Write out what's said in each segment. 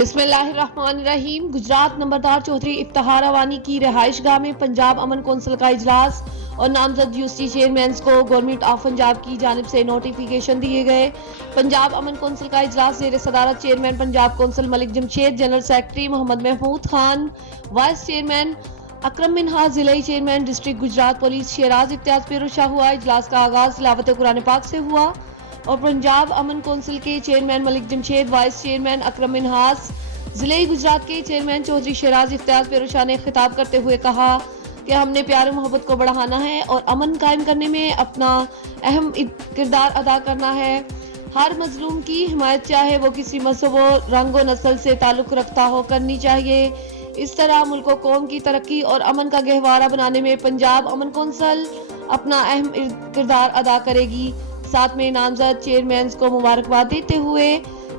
बिस्मिल्लाहिर्रहमानिर्रहीम। गुजरात नंबरदार चौधरी इफ्तिखार अवानी की रिहाइश गाह में पंजाब अमन कौंसिल का इजलास और नामजद यूसी चेयरमैन को गवर्नमेंट ऑफ पंजाब की जानिब से नोटिफिकेशन दिए गए। पंजाब अमन कौंसिल का इजलास जेर सदारत chairman Punjab council Malik Jamshed, general secretary Mohammad Mahmood Khan, vice chairman Akram Minhas, जिले चेयरमैन डिस्ट्रिक्ट गुजरात पुलिस शहराज इत्याज पेरोशा हुआ। इजलास का आगाज तिलावत कुरान पाक से हुआ और पंजाब अमन कौंसिल के chairman Malik Jamshed, vice chairman Akram Minhas, जिले गुजरात के चेयरमैन चौधरी शहराज इफ्तियाज पेरोशा ने खिताब करते हुए कहा कि हमने प्यार मोहब्बत को बढ़ाना है और अमन कायम करने में अपना अहम किरदार अदा करना है। हर मजलूम की हिमायत, चाहे वो किसी मजहब, रंग और नस्ल से ताल्लुक रखता हो, करनी चाहिए। इस तरह मुल्क व कौम की तरक्की और अमन का गहवारा बनाने में पंजाब अमन कौंसिल अपना अहम किरदार अदा करेगी। साथ में नामजद चेयरमैन को मुबारकबाद देते हुए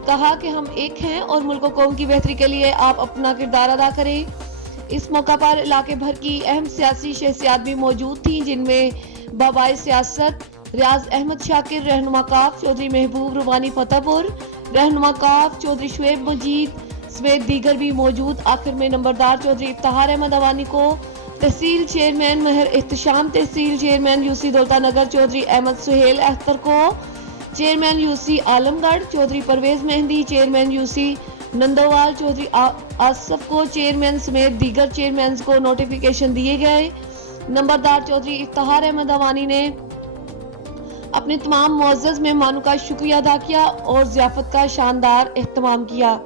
कहा कि हम एक हैं और मुल्क और कौम की बेहतरी के लिए आप अपना किरदार अदा करें। इस मौका पर इलाके भर की अहम सियासी शख्सियात भी मौजूद थी, जिनमें बाबाए सियासत रियाज अहमद शाकिर, रहनुमा काफ चौधरी महबूब रुबानी फतेहपुर, रहनुमा काफ चौधरी शुएब मजीद समेत दीगर भी मौजूद। आखिर में नंबरदार चौधरी इफ्तिखार अहमद अवानी को tehsil chairman Mehar Ehtesham, tehsil chairman UC Daulatanagar Chaudhry Ahmed Suhail Akhtar को chairman UC Alamgarh, Chaudhry Parvez Mehndi chairman UC Nandowal, Chaudhry Asif को चेयरमैन समेत दीगर चेयरमैन को नोटिफिकेशन दिए गए। नंबरदार चौधरी इफ्तिखार अहमद अवानी ने अपने तमाम मुअज़्ज़ज़ मेहमानों का शुक्रिया अदा किया और ज़ियाफत का शानदार एहतमाम किया।